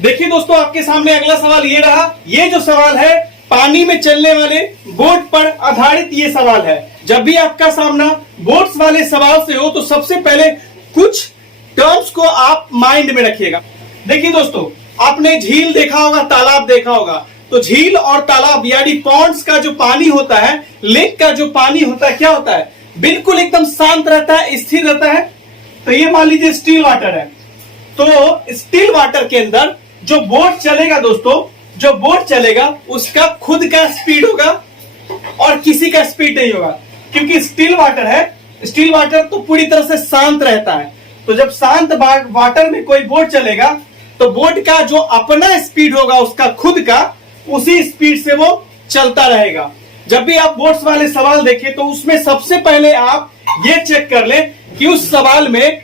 देखिए दोस्तों, आपके सामने अगला सवाल ये रहा। ये जो सवाल है पानी में चलने वाले बोट पर आधारित ये सवाल है। जब भी आपका सामना बोट्स वाले सवाल से हो तो सबसे पहले कुछ टर्म्स को आप माइंड में रखिएगा। देखिए दोस्तों, आपने झील देखा होगा, तालाब देखा होगा, तो झील और तालाब यानी पॉन्ड्स का जो पानी होता है, लेक का जो पानी होता है, क्या होता है? बिल्कुल एकदम शांत रहता है, स्थिर रहता है। तो ये मान लीजिए स्टिल वाटर है। तो स्टिल वाटर के अंदर जो बोट चलेगा दोस्तों, जो बोट चलेगा उसका खुद का स्पीड होगा और किसी का स्पीड नहीं होगा, क्योंकि स्टिल वाटर है। स्टिल वाटर तो पूरी तरह से शांत रहता है। तो जब शांत वाटर में कोई बोट चलेगा तो बोट का जो अपना स्पीड होगा, उसका खुद का, उसी स्पीड से वो चलता रहेगा। जब भी आप बोट्स वाले सवाल देखें तो उसमें सबसे पहले आप ये चेक कर लें कि उस सवाल में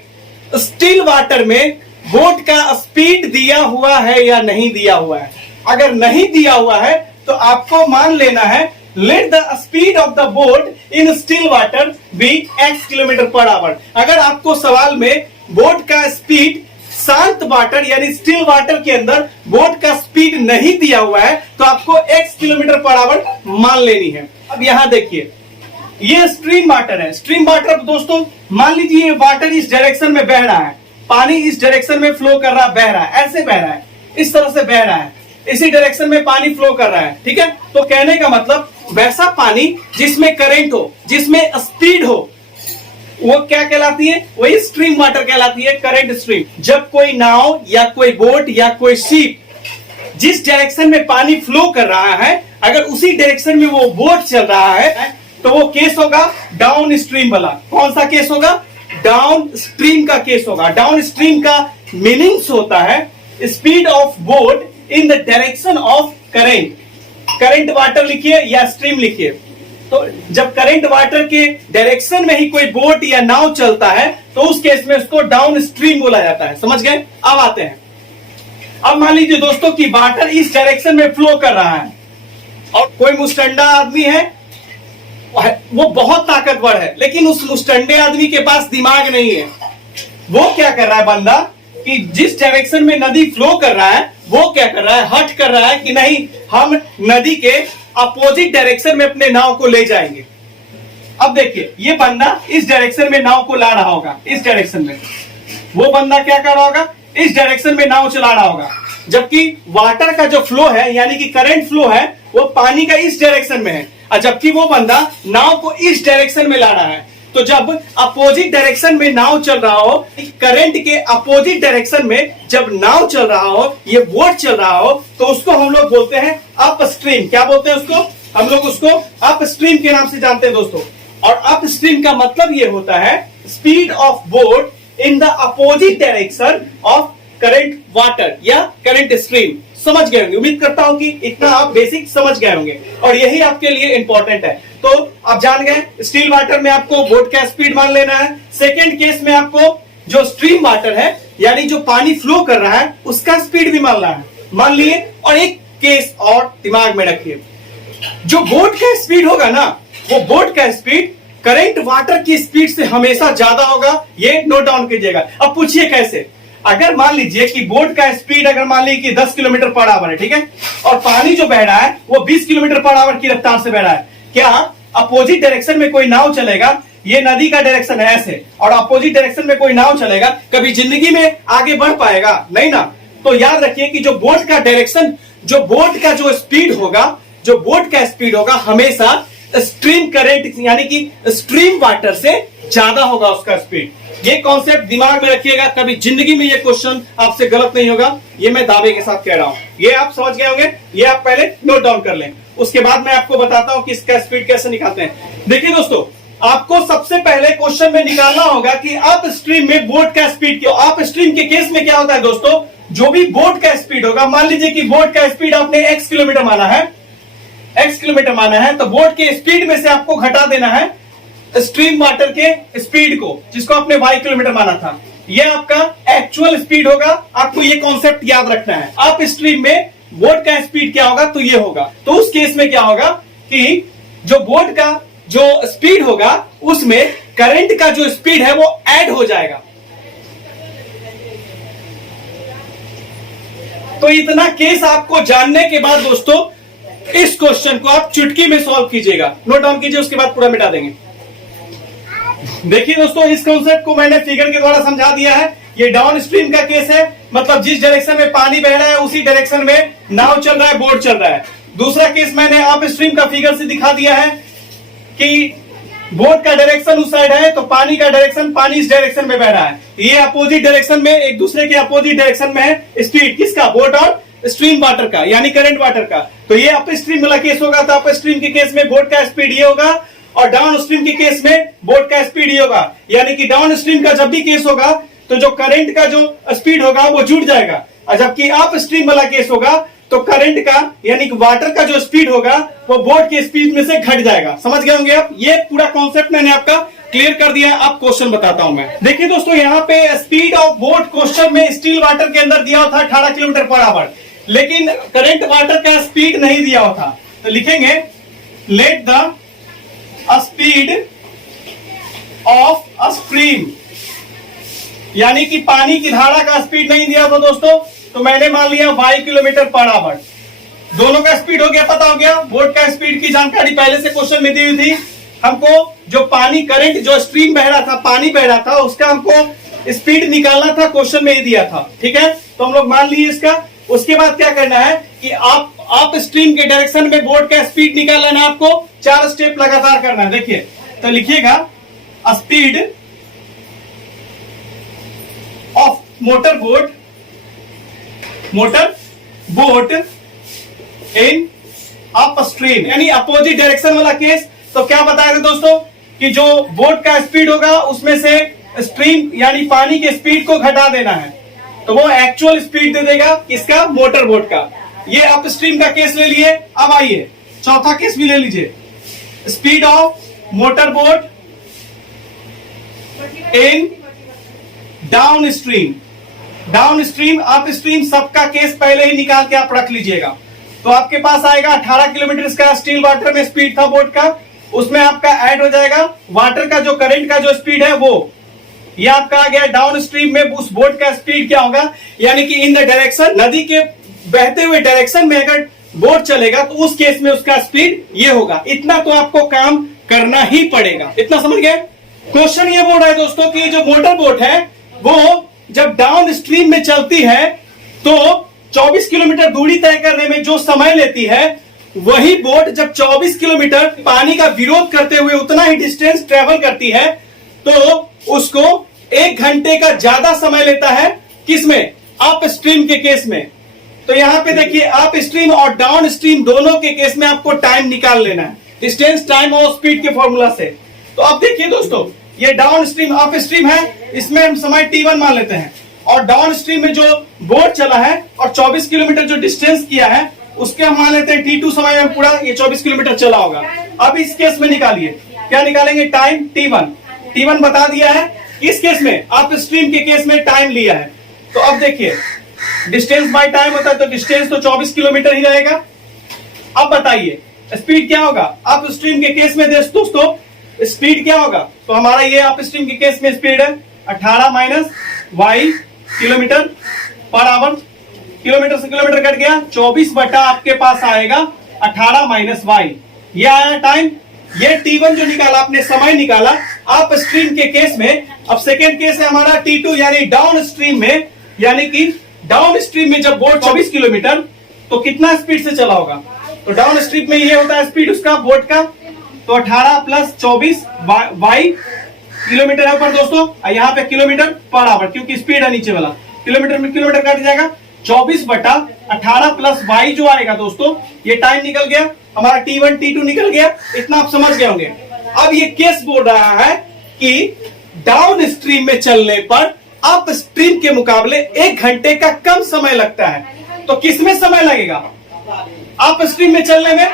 स्टिल वाटर में बोट का स्पीड दिया हुआ है या नहीं दिया हुआ है। अगर नहीं दिया हुआ है तो आपको मान लेना है let the speed of the boat in still water be x kilometre per hour. अगर आपको सवाल में बोट का स्पीड शांत वाटर यानी स्टिल वाटर के अंदर बोट का स्पीड नहीं दिया हुआ है तो आपको x किलोमीटर पर आवर मान लेनी है। अब यहां देखिए, ये स्ट्रीम वाटर है। स्ट्रीम वाटर दोस्तों, मान लीजिए ये वाटर इस डायरेक्शन में बह रहा है, पानी इस डायरेक्शन में फ्लो कर रहा, बह रहा है, ऐसे बह रहा है, इस तरह से बह रहा है, इसी डायरेक्शन में पानी फ्लो कर रहा है। ठीक है, तो कहने का मतलब वैसा पानी जिसमें करंट हो, जिसमें स्पीड हो, वो क्या कहलाती है? वही स्ट्रीम वाटर कहलाती है, करंट स्ट्रीम। जब कोई नाव या कोई बोट या कोई शिप जिस डायरेक्शन में पानी फ्लो कर रहा है, अगर उसी डायरेक्शन में वो बोट चल रहा है तो वो केस होगा डाउन स्ट्रीम वाला। कौन सा केस होगा? डाउन स्ट्रीम का केस होगा। डाउन स्ट्रीम का मीनिंग्स होता है speed of boat in the direction of current. Current water लिखिए या स्ट्रीम लिखिए। तो जब करंट वाटर के डायरेक्शन में ही कोई बोट या नाव चलता है तो उस केस में उसको डाउन स्ट्रीम बोला जाता है। समझ गए? अब आते हैं। अब मान लीजिए दोस्तों कि वाटर इस डायरेक्शन में फ्लो कर रहा है और कोई मुस्टंडा आदमी है, वो बहुत ताकतवर है, लेकिन उस मुस्टंडे आदमी के पास दिमाग नहीं है। वो क्या कर रहा है बंदा कि जिस डायरेक्शन में नदी फ्लो कर रहा है, वो क्या कर रहा है? हट कर रहा है कि नहीं, हम नदी के अपोजिट डायरेक्शन में अपने नाव को ले जाएंगे। अब देखिए, ये बंदा इस डायरेक्शन में नाव को ला रहा होगा, इस डायरेक्शन में। वो बंदा क्या कर रहा होगा? इस डायरेक्शन में नाव चला रहा होगा, जबकि वाटर का जो फ्लो है यानी कि करंट फ्लो है वो पानी का इस डायरेक्शन में है, और जबकि वो बंदा नाव को इस डायरेक्शन में ला रहा है। तो जब अपोजिट डायरेक्शन में नाव चल रहा हो, करंट के अपोजिट डायरेक्शन में जब नाव चल रहा हो, ये बोट चल रहा हो, तो उसको हम लोग बोलते हैं अप स्ट्रीम। क्या बोलते हैं उसको? हम लोग उसको अप स्ट्रीम के नाम से जानते हैं दोस्तों। और अप स्ट्रीम का मतलब ये होता है speed of boat in the opposite direction of current water या करंट स्ट्रीम। समझ गए होंगे, उम्मीद करता हूं कि इतना आप बेसिक समझ गए होंगे और यही आपके लिए इंपॉर्टेंट है। तो आप जान गए, स्टिल वाटर में आपको बोट का स्पीड मान लेना है। सेकंड केस में आपको जो स्ट्रीम वाटर है यानी जो पानी फ्लो कर रहा है उसका स्पीड भी मानना है, मान लिए। और एक केस और दिमाग में रखिए, जो बोट का स्पीड होगा ना, वो बोट का स्पीड करंट वाटर की स्पीड से हमेशा ज्यादा होगा। ये नोट डाउन कीजिएगा। अब पूछिए कैसे? अगर मान लीजिए कि बोट का स्पीड अगर मान लीजिए कि 10 किलोमीटर पर आवर है, ठीक है, और पानी जो बह रहा है वो 20 किलोमीटर पर आवर की रफ्तार से बह रहा है, क्या अपोजिट डायरेक्शन में कोई नाव चलेगा? ये नदी का डायरेक्शन है ऐसे, और अपोजिट डायरेक्शन में कोई नाव चलेगा, कभी जिंदगी में आगे बढ़ पाएगा? नहीं ना। तो याद रखिए कि जो बोट का डायरेक्शन, जो बोट का जो स्पीड होगा, जो बोट का स्पीड होगा हमेशा स्ट्रीम करंट यानी कि स्ट्रीम वाटर से ज्यादा होगा उसका स्पीड। ये कॉन्सेप्ट दिमाग में रखिएगा, कभी जिंदगी में ये क्वेश्चन आपसे गलत नहीं होगा, ये मैं दावे के साथ कह रहा हूं। ये आप समझ गए होंगे, ये आप पहले नोट डाउन कर लें, उसके बाद मैं आपको बताता हूं कि इसका स्पीड कैसे निकालते हैं। देखिए दोस्तों, आपको सबसे पहले क्वेश्चन में निकालना होगा कि अप स्ट्रीम में बोट का स्पीड क्यों। अप स्ट्रीम के केस में क्या होता है दोस्तों? जो भी बोट का स्पीड होगा, मान लीजिए कि बोट का स्पीड आपने x किलोमीटर माना है, x किलोमीटर माना है, तो बोट के स्पीड में से आपको घटा देना है स्ट्रीम वाटर के स्पीड को, जिसको आपने y किलोमीटर माना था। ये आपका एक्चुअल स्पीड होगा। आपको ये कॉन्सेप्ट याद रखना है। अप स्ट्रीम में बोट का स्पीड क्या होगा? तो ये होगा। तो उस केस में क्या होगा कि जो बोट का जो स्पीड होगा उसमें करंट का जो स्पीड है वो ऐड हो जाएगा। तो इतना केस आपको जानने के बाद दोस्तों इस क्वेश्चन को आप चुटकी में सॉल्व कीजिएगा, नोट डाउन कीजिए, उसके बाद पूरा मिटा देंगे। देखिए दोस्तों, इस कॉन्सेप्ट को मैंने फिगर के द्वारा समझा दिया है। ये डाउन स्ट्रीम का केस है, मतलब जिस डायरेक्शन में पानी बह रहा है उसी डायरेक्शन में नाव चल रहा है, बोट चल रहा है। दूसरा केस मैंने अप स्ट्रीम का फिगर से दिखा दिया है कि बोट का डायरेक्शन उस साइड है तो पानी का डायरेक्शन, पानी इस डायरेक्शन में बह रहा है। ये अपोजिट डायरेक्शन में, एक दूसरे के अपोजिट डायरेक्शन में है स्पीड किसका, बोट और स्ट्रीम वाटर का, यानी करंट वाटर का। तो ये अप स्ट्रीम वाला केस होगा, तो अप स्ट्रीम के केस में बोट का स्पीड ये होगा और डाउन स्ट्रीम के केस में बोट का स्पीड ये होगा। यानी कि डाउन स्ट्रीम का जब भी केस होगा तो जो करंट का जो स्पीड होगा वो जुड़ जाएगा, और जबकि अप स्ट्रीम वाला केस होगा तो करंट का यानी कि वाटर का जो स्पीड होगा वो बोट के स्पीड में से घट जाएगा। समझ गए होंगे आप। ये पूरा कॉन्सेप्ट मैंने आपका क्लियर कर दिया है। अब क्वेश्चन बताता हूं मैं। देखिए दोस्तों, यहाँ पे स्पीड ऑफ बोट क्वेश्चन में स्टील वाटर के अंदर दिया हुआ था 18 किलोमीटर पर आवर, लेकिन करंट वाटर का स्पीड नहीं दिया हुआ था। तो लिखेंगे late the speed of a stream, यानी कि पानी की धारा का स्पीड नहीं दिया था दोस्तों, तो मैंने मान लिया 22 किलोमीटर पर आवर। दोनों का स्पीड हो गया, पता हो गया। बोट का स्पीड की जानकारी पहले से क्वेश्चन में दी हुई थी। हमको जो पानी करंट जो स्ट्रीम बह रहा था, पानी बह रहा था, उसका हमको स्पीड निकालना था, क्वेश्चन में ही दिया था। ठीक है, तो हम लोग मान लिए इसका। उसके बाद क्या करना है कि आप स्ट्रीम के डायरेक्शन में बोट का स्पीड निकाल लेना, आपको 4 स्टेप लगातार करना है। देखिए, तो लिखिएगा speed of motor boat in up stream, यानी अपोजिट डायरेक्शन वाला केस। तो क्या बताया था दोस्तों कि जो बोट का स्पीड होगा उसमें से स्ट्रीम यानी पानी के स्पीड को घटा देना है, तो वो एक्चुअल स्पीड दे देगा किसका, मोटर बोट का। ये अप स्ट्रीम का केस ले लिए। अब आइए चौथा केस भी ले लीजिए, speed of motor boat in down stream. Down stream, up stream, सबका केस पहले ही निकाल के आप रख लीजिएगा। तो आपके पास आएगा 18 किलोमीटर का स्टील वाटर में स्पीड था बोट का, उसमें आपका ऐड हो जाएगा वाटर का जो करंट का जो स्पीड है वो, ये आपका आ गया डाउन स्ट्रीम में। उस बोट का स्पीड क्या होगा, यानी कि इन द डायरेक्शन, नदी के बहते हुए डायरेक्शन में अगर बोट चलेगा तो उस केस में उसका स्पीड ये होगा। इतना तो आपको काम करना ही पड़ेगा। इतना समझ गए। क्वेश्चन ये बोल रहा है दोस्तों कि जो मोटर बोट है वो जब डाउन स्ट्रीम में चलती है तो 24 किलोमीटर दूरी तय करने में जो समय लेती है, वही बोट जब 24 किलोमीटर पानी का विरोध करते हुए उतना ही डिस्टेंस ट्रेवल करती है तो उसको 1 घंटे का ज्यादा समय लेता है। किसमें, अप स्ट्रीम के केस में। तो यहां पे देखिए, अप स्ट्रीम और डाउन स्ट्रीम दोनों के केस में आपको टाइम निकाल लेना है, डिस्टेंस, टाइम और स्पीड के फॉर्मूला से। तो अब देखिए दोस्तों, ये डाउन स्ट्रीम अप स्ट्रीम है, इसमें हम समय T1 मान लेते हैं, और डाउन स्ट्रीम में जो बोट चला है और 24 किलोमीटर जो डिस्टेंस किया है उसके हम मान लेते हैं T2 समय में पूरा ये 24 किलोमीटर चला होगा। अब इस केस में निकालिए, क्या निकालेंगे, टाइम T1 बता दिया है। इस केस में अप स्ट्रीम के केस में टाइम लिया है। तो अब देखिए, डिस्टेंस बाय टाइम होता है तो डिस्टेंस तो 24 किलोमीटर ही रहेगा। अब बताइए स्पीड क्या होगा, अप स्ट्रीम के केस में दोस्तों स्पीड क्या होगा। तो हमारा ये अप स्ट्रीम के केस में स्पीड है 18 minus Y kilometre per hour. Kilometre से किलोमीटर कट गया, 24 बटा आपके पास आएगा 18 माइनस वाई, ये आया टाइम। ये T1 जो निकाला आपने, समय निकाला अप स्ट्रीम के केस में। अब सेकेंड केस है हमारा T2 यानी डाउन स्ट्रीम में, यानी कि डाउन स्ट्रीम में जब बोट 24 किलोमीटर तो कितना स्पीड से चला होगा। तो डाउन स्ट्रीम में ये होता है स्पीड उसका बोट का, तो 18 प्लस 24 वाई किलोमीटर है ऊपर दोस्तों, यहाँ पे किलोमीटर पर आवर क्योंकि स्पीड है नीचे वाला, किलोमीटर में किलोमीटर काट जाएगा। 24 बटा 18 प्लस वाई जो आएगा दोस्तों, ये टाइम निकल गया हमारा, T1 T2 निकल गया। इतना आप समझ गए होंगे। अब ये केस बोल रहा है कि डाउन स्ट्रीम में चलने पर अप स्ट्रीम के मुकाबले 1 घंटे का कम समय लगता है। तो किसमें समय लगेगा, अप स्ट्रीम में चलने में।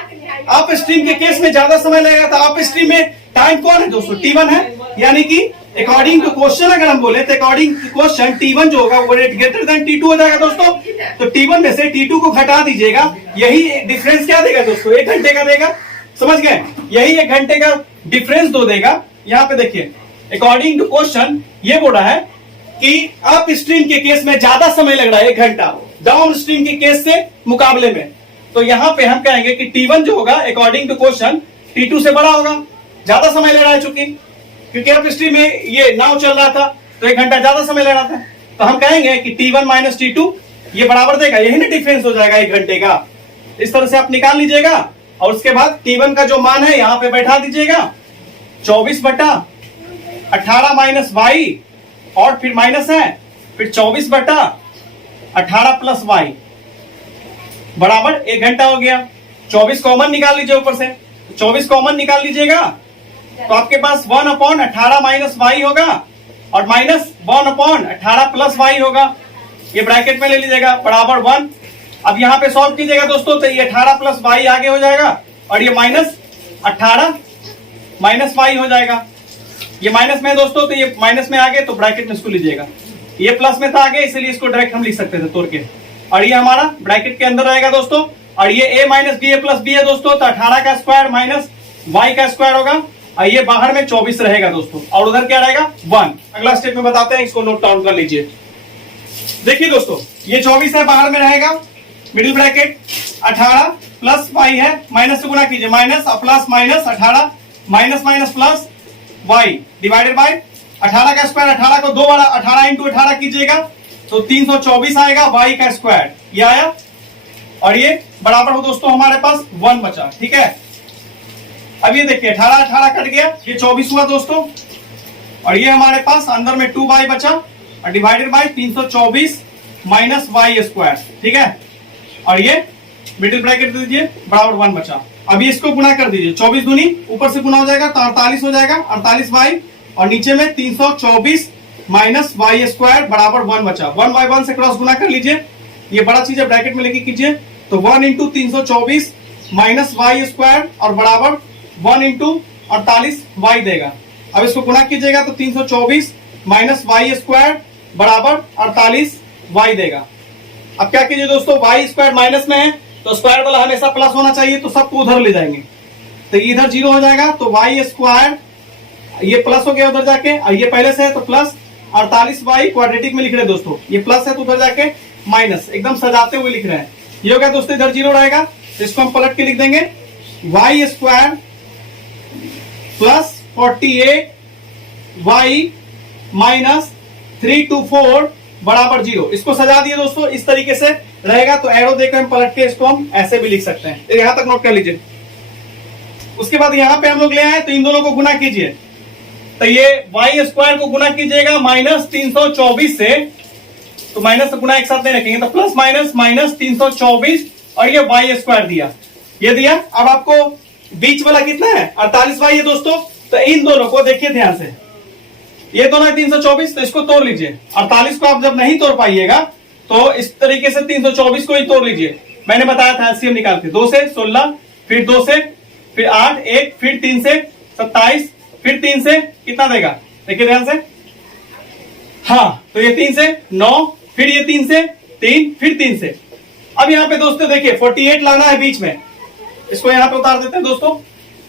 अप स्ट्रीम के केस में ज्यादा समय लगेगा। तो अप स्ट्रीम में टाइम कौन है दोस्तों, T1 है। यानी कि अकॉर्डिंग टू क्वेश्चन अगर हम बोले तो अकॉर्डिंग टू क्वेश्चन T1 जो होगा वो ग्रेटर देन T2 हो जाएगा दोस्तों। तो T1 में से T2 को घटा दीजिएगा, यही डिफरेंस क्या देगा दोस्तों, 1 घंटे का देगा। समझ गए, यही 1 घंटे का डिफरेंस दो देगा। यहाँ पे देखिए, अकॉर्डिंग टू क्वेश्चन ये बोल रहा है कि अप स्ट्रीम के केस में ज्यादा समय लग रहा है 1 घंटा, डाउन स्ट्रीम के केस से मुकाबले में। तो यहां पे हम कहेंगे कि T1 जो होगा अकॉर्डिंग टू क्वेश्चन T2 से बड़ा होगा, ज्यादा समय ले रहा है चूंकि, क्योंकि अप स्ट्रीम में ये नाव चल रहा था तो 1 घंटा ज्यादा समय ले रहा था। तो हम कहेंगे कि T1 माइनस T2 ये बराबर देगा, यही ना डिफरेंस हो जाएगा 1 घंटे का। इस तरह से आप निकाल लीजिएगा और उसके बाद T1 का जो मान है यहां पे बैठा दीजिएगा 24/18 माइनस वाई, और फिर माइनस है, फिर 24/18 प्लस वाई बराबर 1 घंटा हो गया। 24 कॉमन निकाल लीजिए ऊपर से, 24 कॉमन निकाल लीजिएगा तो आपके पास 1/18 माइनस वाई होगा और माइनस 1/18 प्लस वाई होगा। ये ब्रैकेट में ले लीजिएगा बराबर 1। अब यहाँ पे सॉल्व कीजिएगा दोस्तों तो ये 18 प्लस वाई आगे हो जाएगा और ये माइनस 18 माइनस वाई हो जाएगा। ये माइनस में है दोस्तों तो ये माइनस में आगे, तो ब्रैकेट में इसको लीजिएगा। ये प्लस में था आगे इसलिए इसको डायरेक्ट हम लिख सकते थे तोड़ के, और ये हमारा ब्रैकेट के अंदर रहेगा दोस्तों। और ये a minus B A plus B है दोस्तों, तो 18 का स्क्वायर माइनस वाई का स्क्वायर होगा, और ये बाहर में 24 रहेगा दोस्तों, और उधर क्या रहेगा 1। अगला स्टेप में बताते हैं, इसको नोट डाउन कर लीजिए। देखिए दोस्तों ये 24 है, बाहर में रहेगा, मिडिल ब्रैकेट 18 प्लस वाई है, माइनस से गुना कीजिए, minus plus minus 18 minus minus plus Y divided by 18 का स्क्वायर, 18 को 2 बार 18 इंटू 18 कीजिएगा तो 324 आएगा, वाई का स्क्वायर ये आया, और ये बराबर हो दोस्तों हमारे पास 1 बचा। ठीक है, अब ये देखिए 18 18 कट गया, ये 24 हुआ दोस्तों, और ये हमारे पास अंदर में 2 वाई बचा और divided by 324 minus Y square. ठीक है, और ये मिडिल ब्रैकेट दे दीजिए बराबर 1 बचा। अभी इसको गुना कर दीजिए, 24 दूनी ऊपर से गुना हो जाएगा तो 48 हो जाएगा, 48 वाई, और नीचे में 324 माइनस वाई स्क्वायर बराबर 1 बचा। 1 बाय 1 से क्रॉस गुना कर लीजिए, ये बड़ा चीज है ब्रैकेट में लेके कीजिए, तो 1 इंटू 324 माइनस वाई स्क्वायर और बराबर 1 इंटू 48 वाई देगा। अब इसको गुना कीजिएगा तो 324 माइनस वाई स्क्वायर बराबर 48 वाई देगा। अब क्या कीजिए दोस्तों, वाई स्क्वायर माइनस में है तो स्क्वायर वाला हमेशा प्लस होना चाहिए, तो सबको उधर ले जाएंगे तो इधर 0 हो जाएगा, तो वाई स्क्वायर ये प्लस हो गया उधर जाके, और ये पहले से है तो प्लस 48 वाई क्वाड्रेटिक में लिख रहे हैं दोस्तों, ये प्लस है तो उधर जाके माइनस, एकदम सजाते हुए लिख रहे हैं। ये हो गया दोस्तों, इधर 0 रहेगा तो इसको हम पलट के लिख देंगे, Y square plus 48 Y minus 324 बराबर 0। इसको सजा दिए दोस्तों, इस तरीके से रहेगा, तो एरो देकर हम पलट के इसको हम ऐसे भी लिख सकते हैं। यहां तक नोट कर लीजिए। उसके बाद यहां पे हम लोग ले आए तो इन दोनों को गुना कीजिए, तो ये वाई स्क्वायर को गुना कीजिएगा माइनस 324 से, तो माइनस से गुना एक साथ नहीं रखेंगे, तो प्लस माइनस माइनस 324 और ये वाई स्क्वायर दिया, ये दिया। अब आपको बीच वाला कितना है 48 वाई है दोस्तों, तो इन दोनों को देखिए ध्यान से, ये दोनों है 324, तो इसको तोड़ लीजिए। 48 को आप जब नहीं तोड़ पाइएगा तो इस तरीके से 324 को ही तोड़ लीजिए। मैंने बताया था एलसीएम निकाल के, 2 से 16, फिर 2 से, फिर 8, 1, फिर 3 से 27, फिर 3 से कितना देगा, देखिए ध्यान से, हाँ तो ये 3 से 9, फिर ये 3 से 3, फिर 3 से। अब यहाँ पे दोस्तों देखिए 48 लाना है बीच में, इसको यहाँ पे उतार देते हैं दोस्तों।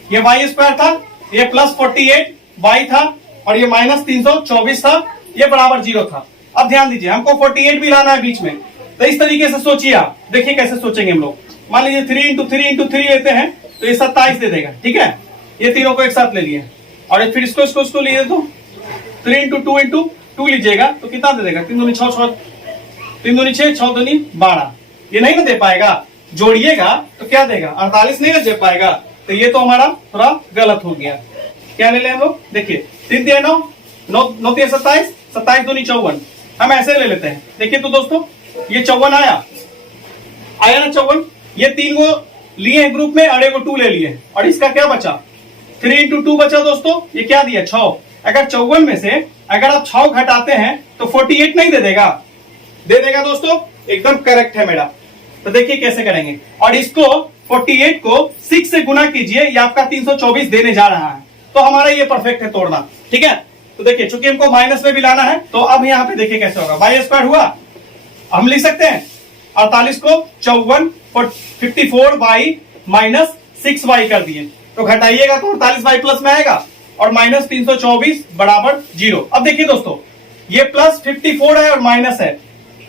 ये वाई स्क्वायर था, ये प्लस 48 वाई था, और ये माइनस 324 था, ये बराबर 0 था। अब ध्यान दीजिए, हमको 48 भी लाना है बीच में, तो इस तरीके से सोचिए आप, देखिए कैसे सोचेंगे हम लोग। मान लीजिए 3 इंटू 3 इंटू 3 लेते हैं तो ये 27 दे देगा। ठीक है, ये तीनों को एक साथ ले लिए, और फिर इसको लिए तो 3 इंटू 2 इंटू 2 लीजिएगा तो कितना दे देगा, 3 दूनी 6, 3 दूनी 6, 6 दूनी 12। ये नहीं ना दे पाएगा, जोड़िएगा तो क्या देगा, 48 नहीं ना दे पाएगा, तो ये तो हमारा थोड़ा गलत हो गया। क्या ले लें हम लोग, देखिए 3 दिया 9, 9 दिया 27, 27 दूनी 54, हम ऐसे ले लेते हैं। देखिए तो दोस्तों ये 54 आया ना 54, ये 3 को लिए हैं ग्रुप में और एक 2 ले लिए, और इसका क्या बचा 3 इंटू 2 बचा दोस्तों, ये क्या दिया 6। अगर 54 में से अगर आप 6 घटाते हैं तो 48 नहीं दे देगा, दे देगा दोस्तों, एकदम करेक्ट है मेरा। तो देखिए कैसे करेंगे, और इसको 48 को 6 से गुना कीजिए, ये आपका 324 देने जा रहा है, तो हमारा ये परफेक्ट है तोड़ना। ठीक है, तो देखिए चूंकि हमको माइनस में भी लाना है, तो अब यहाँ पे देखिए कैसे होगा, वाई स्क्वायर हुआ, हम लिख सकते हैं 48 को 54 वाई माइनस 6 वाई कर दिए, तो घटाइएगा तो 48 वाई प्लस में आएगा, और माइनस 324 बराबर 0। अब देखिए दोस्तों ये प्लस 54 है और माइनस है,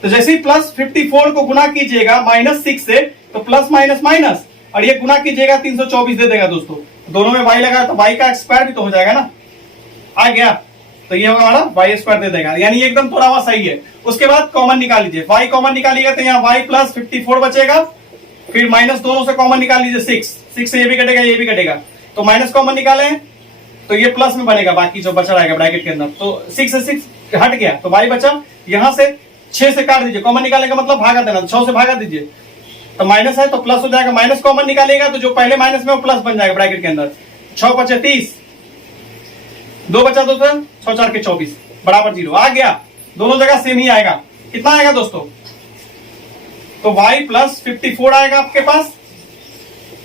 तो जैसे ही प्लस 54 को गुना कीजिएगा -6 से, तो प्लस माइनस माइनस, और ये गुना कीजिएगा 324 दे देगा दोस्तों। दोनों में y लगा तो y का स्क्वायर भी तो हो जाएगा ना, आ गया। तो ये होगा हमारा वाई स्क्वायर दे देगा, यानी एकदम थोड़ा हुआ सही है। उसके बाद कॉमन निकाल लीजिए, y कॉमन निकालिएगा तो यहाँ y प्लस 54 बचेगा, फिर माइनस दोनों से कॉमन निकाल लीजिए 6 से ये भी कटेगा ये भी कटेगा, तो माइनस कॉमन निकाले तो ये प्लस में बनेगा, बाकी जो बचा रहेगा ब्रैकेट के अंदर। तो 6 से 6 हट गया तो y बचा, यहां से 6 से काट दीजिए, कॉमन निकालने का मतलब भागा देना, 6 से भागा दीजिए तो माइनस है तो प्लस हो जाएगा, माइनस कॉमन निकालेगा तो जो पहले माइनस में वो प्लस बन जाएगा ब्रैकेट के अंदर। 6 बचे 30, 2 बचा 2 से 6 4 के 24 बराबर 0 आ गया। दोनों जगह सेम ही आएगा। कितना आएगा दोस्तों? तो y प्लस 54 आएगा आपके पास,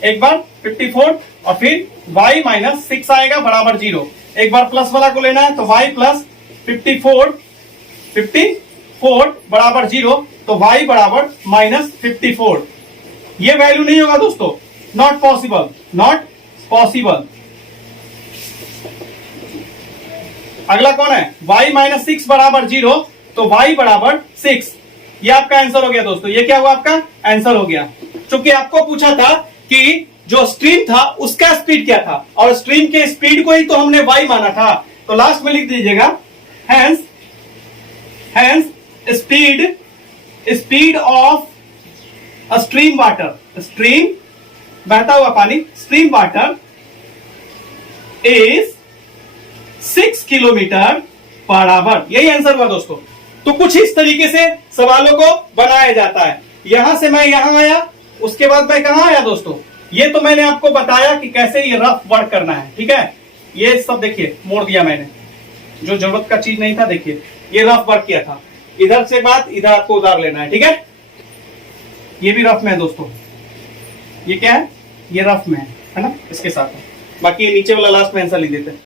एक बार 54 और फिर y माइनस 6 आएगा बराबर 0। एक बार प्लस वाला को लेना है तो y प्लस 54 बराबर 0, तो y बराबर -54। ये वैल्यू नहीं होगा दोस्तों, नॉट पॉसिबल, नॉट पॉसिबल। अगला कौन है? y माइनस 6 बराबर 0, तो y बराबर 6। ये आपका आंसर हो गया दोस्तों। ये क्या हुआ? आपका आंसर हो गया। चूंकि आपको पूछा था कि जो स्ट्रीम था उसका स्पीड क्या था, और स्ट्रीम के स्पीड को ही तो हमने y माना था, तो लास्ट में लिख दीजिएगा hence speed of stream water, stream बहता हुआ पानी, stream water is 6 kilometre per hour. यही आंसर हुआ दोस्तों। तो कुछ इस तरीके से सवालों को बनाया जाता है। यहां से मैं यहां आया, उसके बाद मैं कहां आया दोस्तों? ये तो मैंने आपको बताया कि कैसे ये रफ वर्क करना है, ठीक है। ये सब देखिए मोड़ दिया मैंने, जो जरूरत का चीज नहीं था, देखिए ये रफ वर्क किया था। इधर से बात इधर आपको उतार लेना है, ठीक है। ये भी रफ में है दोस्तों, ये क्या है? ये रफ में है ना, इसके साथ है। बाकी ये नीचे वाला लास्ट में आंसर लिख देते हैं।